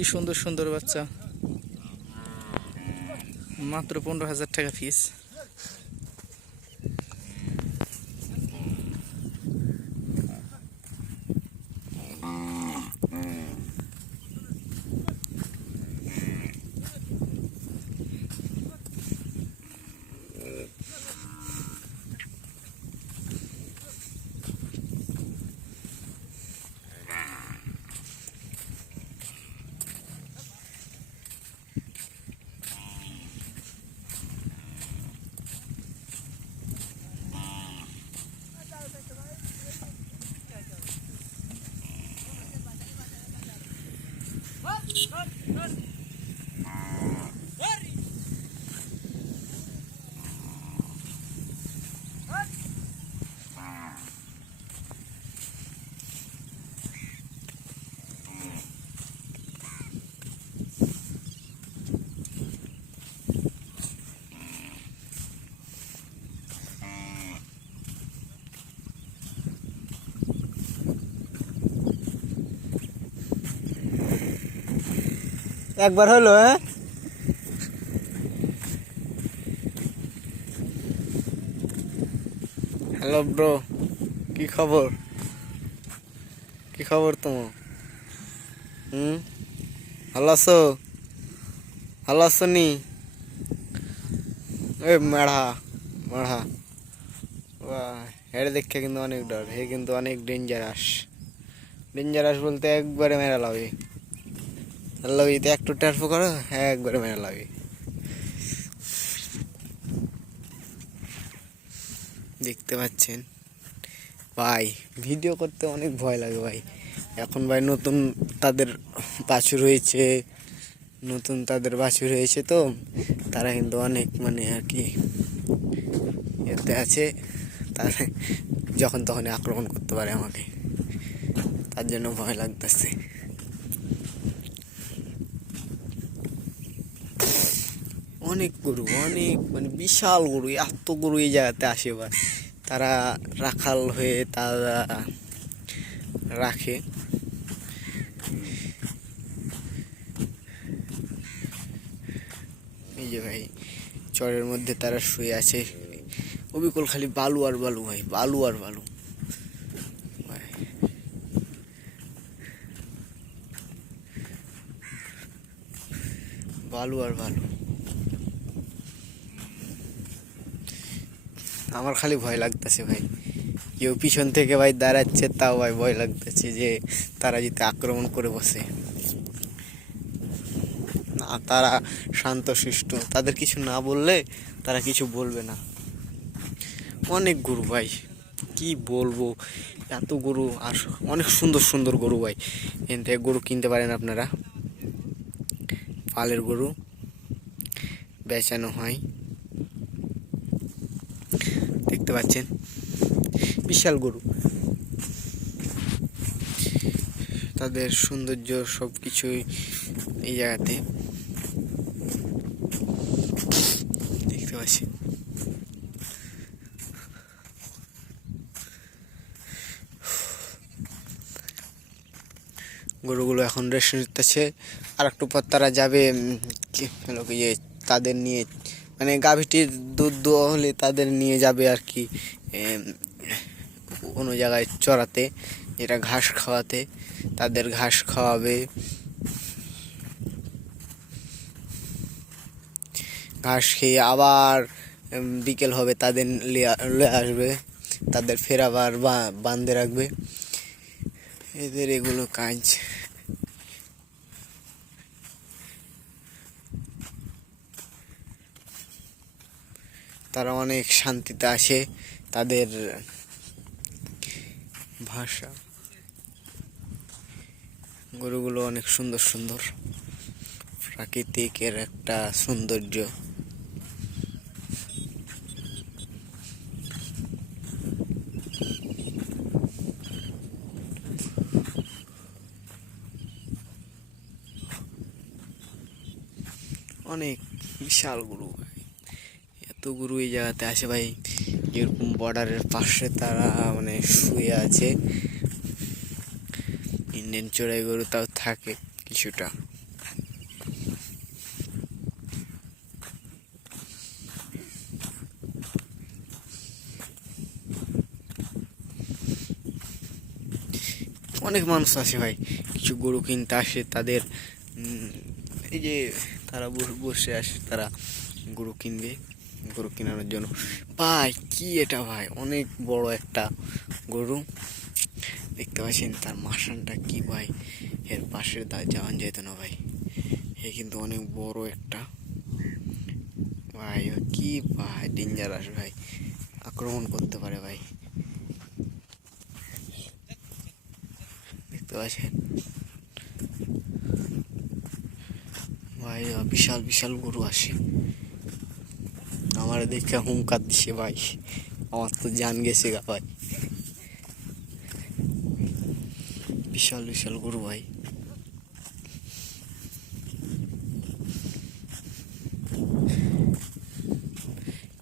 কি সুন্দর সুন্দর বাচ্চা। মাত্র পনেরো হাজার টাকা ফিস একবার হলো হ্যাঁ হ্যালো ব্রো কি খবর কি খবর তোমার হুম ভালো আছো ভালো আছো নি ওই মেঢ়া মেঢ়া হেড়ে দেখে কিন্তু অনেক ডর হে কিন্তু অনেক ডেঞ্জারাস ডেঞ্জারাস বলতে একবারে মেরা লাভি লাভি তো একটু টার্ফ করো, একবারে মেরা লাভি দেখতে পাচ্ছেন? ভাই, ভিডিও করতে অনেক ভয় লাগে ভাই। এখন ভাই নতুন তাদের বাছুর হয়েছে, নতুন তাদের বাছুর হয়েছে তো, তারা কিন্তু অনেক মানে আর কি এতে আছে, তারা যখন তখন আক্রমণ করতে পারে আমাকে। তার জন্য ভয় লাগতেছে। অনেক গরু, অনেক মানে বিশাল গরু, এত গরু এই জায়গাতে আসে ভাই তারা রাখাল হয়ে তারা রাখে। এই যে ভাই, চরের মধ্যে তারা শুয়ে আছে। অবিকল খালি বালু আর বালু ভাই, বালু আর বালু। বালু আর বালু। আমার খালি ভয় লাগতেছে ভাই। কেউ পিছন থেকে ভাই দাঁড়াচ্ছে, তাও ভাই ভয় লাগতেছে যে তারা যদি আক্রমণ করে বসে। না, তারা শান্ত শিষ্ট তাদের কিছু না বললে তারা কিছু বলবে না। অনেক গরু ভাই। কি বলব? এত গরু আর অনেক সুন্দর সুন্দর গরু ভাই। এখান থেকে গরু কিনতে পারেন আপনারা। পালের গরু। বেচানো হয়। দেখতে পাচ্ছেন। বিশাল গরু। তাদের সৌন্দর্য সব কিছুই এই জায়গাতে দেখতে পাচ্ছি। গরুগুলো এখন রেস্ট নিতেছে আর একটু পর তারা যাবে উম, কি কি যে তাদের নিয়ে মানে গাভীটির দুধ দোয়া হলে তাদের নিয়ে যাবে আর কি কোনো জায়গায় চড়াতে, যেটা ঘাস খাওয়াতে, তাদের ঘাস খাওয়াবে। ঘাস খেয়ে আবার বিকেল হবে তাদের আসবে, তাদের ফের আবার বাঁধে রাখবে। এদের এগুলো কাজ। তারা অনেক শান্তিতে আসে তাদের ভাষা। গরুগুলো অনেক সুন্দর সুন্দর। প্রাকৃতিকের একটা সৌন্দর্য। অনেক বিশাল গরু। তো গুরু এই জায়গাতে আসে ভাই। যেরকম বর্ডারের পাশে তারা মানে শুয়ে আছে। ইন্ডিয়ান চোরাই গরু তাও থাকে কিছুটা। অনেক মানুষ আসে ভাই। কিছু গরু কিনতে আসে, তাদের এই যে তারা বসে আসে, তারা গরু কিনবে। গরু কেনার জন্য। ভাই, কি এটা ভাই? অনেক বড় একটা গরু। দেখতে পাচ্ছেন তার মাসানটা কি ভাই? এর পাশের দা যেত না ভাই। এ কিন্তু অনেক বড় একটা। ভাই কি ভাই? ডেঞ্জারাস ভাই। আক্রমণ করতে পারে ভাই। দেখতে পাচ্ছেন? ভাই বিশাল বিশাল গরু আসে। আমার দেখে হুঙ্কার দিছে ভাই। আমার তো জান গেছে গা ভাই। বিশাল বিশাল গরু ভাই।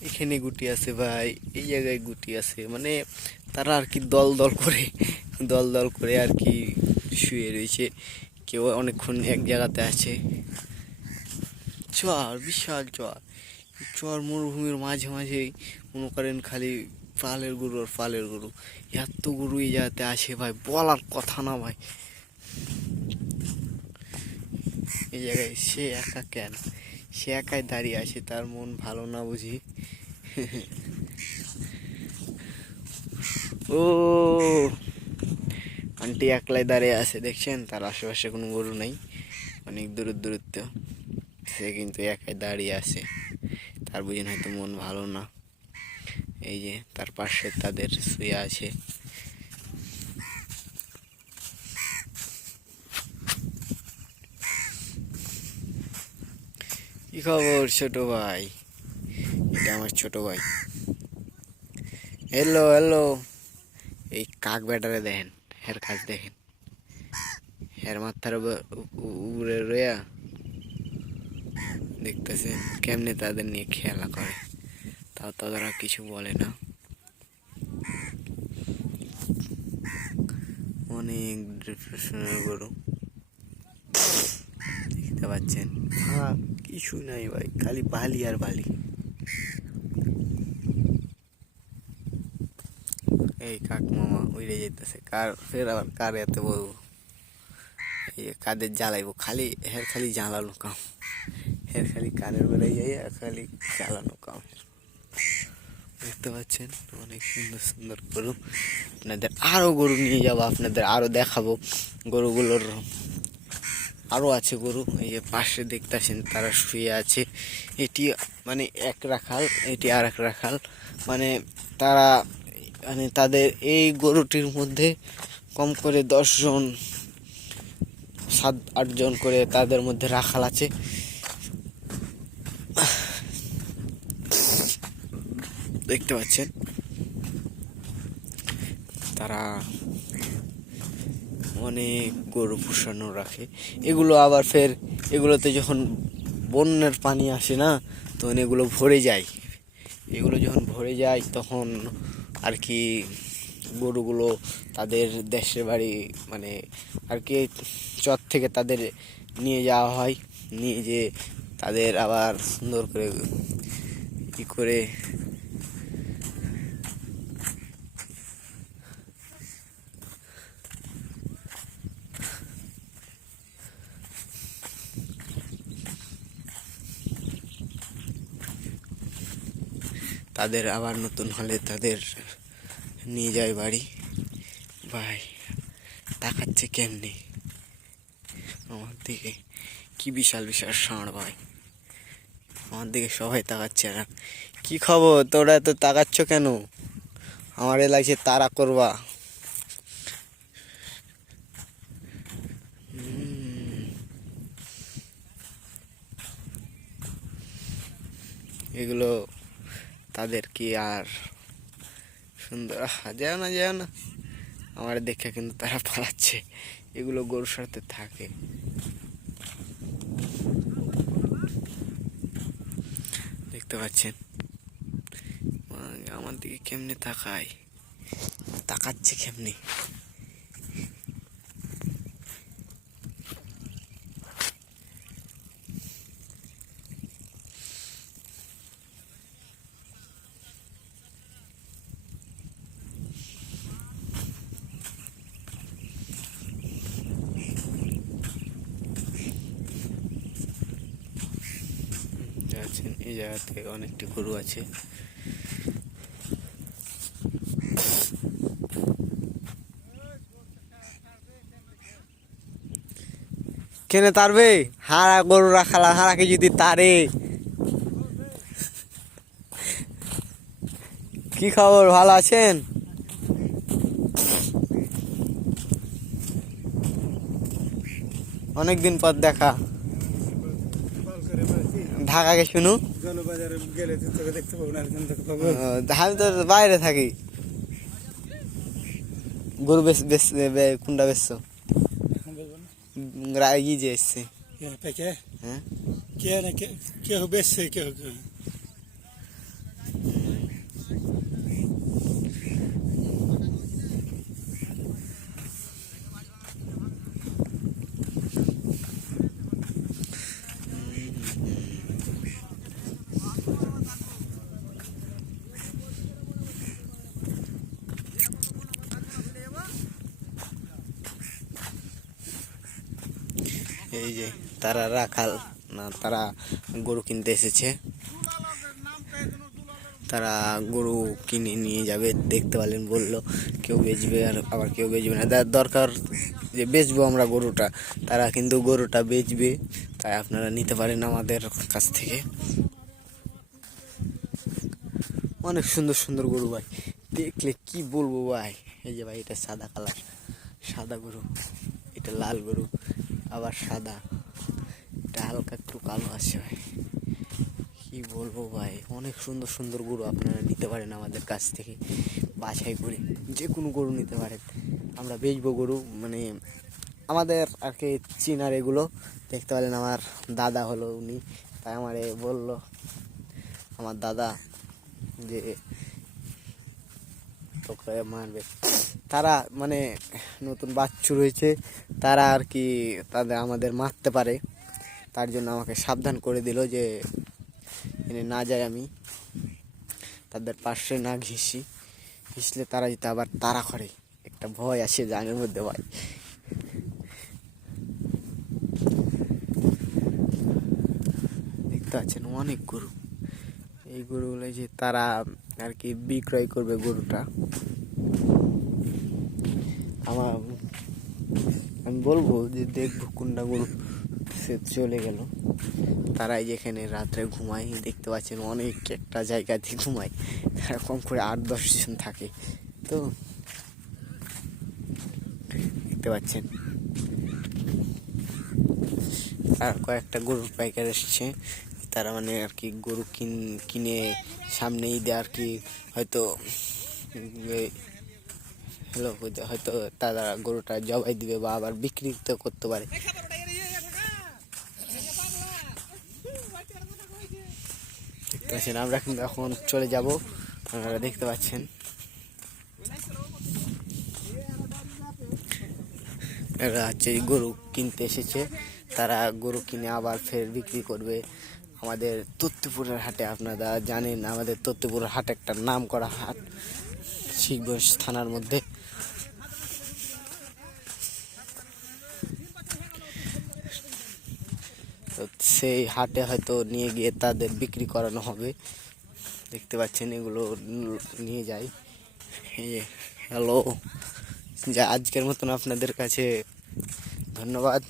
এখানে গুটি আছে ভাই, এই জায়গায় গুটি আছে। মানে তারা আর কি দল দল করে, দল দল করে আর কি শুয়ে রয়েছে। কেউ অনেকক্ষণ এক জায়গাতে আছে। চর, বিশাল চর। চর মরুভূমির মাঝে মাঝেই মনে করেন খালি পালের গরু আর পালের গরু। এত গরু এই জায়গাতে আছে ভাই, বলার কথা না ভাই। এই জায়গায় সে একা কেন? সে একাই দাঁড়িয়ে আছে, তার মন ভালো না বুঝি। ও, আন্টি একলাই দাঁড়িয়ে আছে, দেখছেন? তার আশেপাশে কোনো গরু নেই, অনেক দূর দূরত্ব। সে কিন্তু একাই দাঁড়িয়ে আছে। তার বুঝেন হয়তো মন ভালো না। এই যে তার পাশে তাদের শুয়ে আছে। কি খবর ছোট ভাই? এটা আমার ছোট ভাই। হ্যালো হ্যালো এই কাক ব্যাটারে দেখেন, হের কাজ দেখেন। হের মাথার উপর- রয়া দেখতেছেন কেমনে তাদের নিয়ে খেলা করে। তাও তারা কিছু বলে না। অনেক ডিপ্রেশনের গরু। দেখতে পাচ্ছেন? হ্যাঁ। কিছু নাই ভাই খালি বালি আর বালি। এই কাক মামা উড়ে যেতেছে কার ফের আবার কার এত বলব এই কাদের জ্বালাইবো খালি হের খালি জ্বালানো কাম। হের খালি কানের বেড়ে যাই আর খালি জ্বালানো কাম। দেখতে পাচ্ছেন, অনেক সুন্দর সুন্দর গরু। আপনাদের আরও গরু নিয়ে যাব, আপনাদের আরও দেখাবো। গরুগুলোর আরও আছে গরু, এই যে পাশে দেখতেছেন তারা শুয়ে আছে। এটি মানে এক রাখাল, এটি আর এক রাখাল। মানে তারা মানে তাদের এই গরুটির মধ্যে কম করে দশজন, সাত আটজন করে তাদের মধ্যে রাখাল আছে। দেখতে পাচ্ছেন। তারা অনেক গরু পোষানো রাখে। এগুলো আবার ফের এগুলোতে যখন বন্যার পানি আসে না, তখন এগুলো ভরে যায়। এগুলো যখন ভরে যায়, তখন আর কি গরুগুলো তাদের দেশের বাড়ি মানে আর কি চর থেকে তাদের নিয়ে যাওয়া হয়। নিয়ে যে তাদের আবার সুন্দর করে ই করে তাদের আবার নতুন হলে তাদের নিয়ে যায় বাড়ি। ভাই তাকাচ্ছে কেমনি? আমার দিকে কি বিশাল বিশাল ষাঁড় ভাই। আমার দিকে সবাই তাকাচ্ছে আর কি খবর? তোরা এত তাকাচ্ছ কেন? আমারে লাগছে তারা করবা। এগুলো তাদের কি আর সুন্দর যায় না, যেও না। আমার দেখে কিন্তু তারা পালাচ্ছে। এগুলো গরুর সাথে থাকে। দেখতে পাচ্ছেন? আমার দিকে কেমনে তাকায়? তাকাচ্ছে কেমনে? পাচ্ছেন এই জায়গাতে অনেকটি গরু আছে। কেনে তারবে হারা গরু রাখালা হারাকে যদি তারে? কি খবর, ভালো আছেন? অনেকদিন পর দেখা ঢাকাকে শুনু জলবাজারে গেলে তো তোকে দেখতে পাবো না একজন দেখতে পাবো শুনু আমি তো বাইরে থাকি। গরু বেশ বেশ কোনটা বেচছো? ই যে এসছে। কে হ্যাঁ? কে না কে কেউ বেশছে কেউ কেউ এই যে তারা রাখাল, না, তারা গরু কিনতে এসেছে। তারা গরু কিনে নিয়ে যাবে, দেখতে পারলেন, বলল, কেউ বেচবে আর আবার কেউ বেচবে না। যার দরকার যে বেচবো আমরা গরুটা, তারা কিন্তু গরুটা বেচবে, তাই আপনারা নিতে পারেন আমাদের কাছ থেকে। অনেক সুন্দর সুন্দর গরু ভাই, দেখলে কি বলব ভাই? এই যে ভাই, এটা সাদা কালার, সাদা গরু, এটা লাল গরু আবার সাদা। এটা হালকা একটু কালো আছে ভাই। কি বলব ভাই? অনেক সুন্দর সুন্দর গরু আপনারা নিতে পারেন আমাদের কাছ থেকে, বাছাই করে। যে কোনো গরু নিতে পারেন। আমরা বেচবো গরু মানে আমাদের আর কি চিনার এগুলো। দেখতে পারেন আমার দাদা হলো উনি। তাই আমারে বলল, আমার দাদা যে তোকে মারবে। তারা মানে নতুন বাচ্চু রয়েছে, তারা আর কি তাদের আমাদের মারতে পারে। তার জন্য আমাকে সাবধান করে দিল যে না যাই আমি। তাদের পাশে না ঘেঁষি। ঘিসলে তারা যেতে আবার তারা করে। একটা ভয় আসে জানের মধ্যে ভাই। দেখতে পাচ্ছেন অনেক গরু। এই গরুগুলো যে তারা আর কি বিক্রয় করবে গরুটা। আমার, আমি বলব যে দেখব কোনটা গরু সে চলে গেল। তারাই যেখানে রাত্রে ঘুমায় দেখতে পাচ্ছেন অনেক একটা জায়গাতে ঘুমায়। তারা কম করে আট দশ জন থাকে। তো দেখতে পাচ্ছেন। আর কয়েকটা গরুর পাইকার এসছে। তারা মানে আর কি গরু কিন, কিনে সামনেই ঈদে আর কি, হয়তো হ্যালো হয়তো তারা গরুটা জবাই দিবে বা আবার বিক্রি করতে পারে। দেখতে পাচ্ছেন, আমরা কিন্তু এখন চলে যাব। আপনারা দেখতে পাচ্ছেন। হচ্ছে গরু কিনতে এসেছে। তারা গরু কিনে আবার ফের বিক্রি করবে। আমাদের তত্ত্বপুরের হাটে আপনারা জানেন, আমাদের তত্ত্বপুরের হাট একটা নাম করা হাট। শিখগঞ্জ থানার মধ্যে। সেই হাটে হয়তো নিয়ে গিয়ে তাদের বিক্রি করানো হবে। দেখতে পাচ্ছেন এগুলো নিয়ে যাই। হ্যালো যা আজকের মতন আপনাদের কাছে ধন্যবাদ।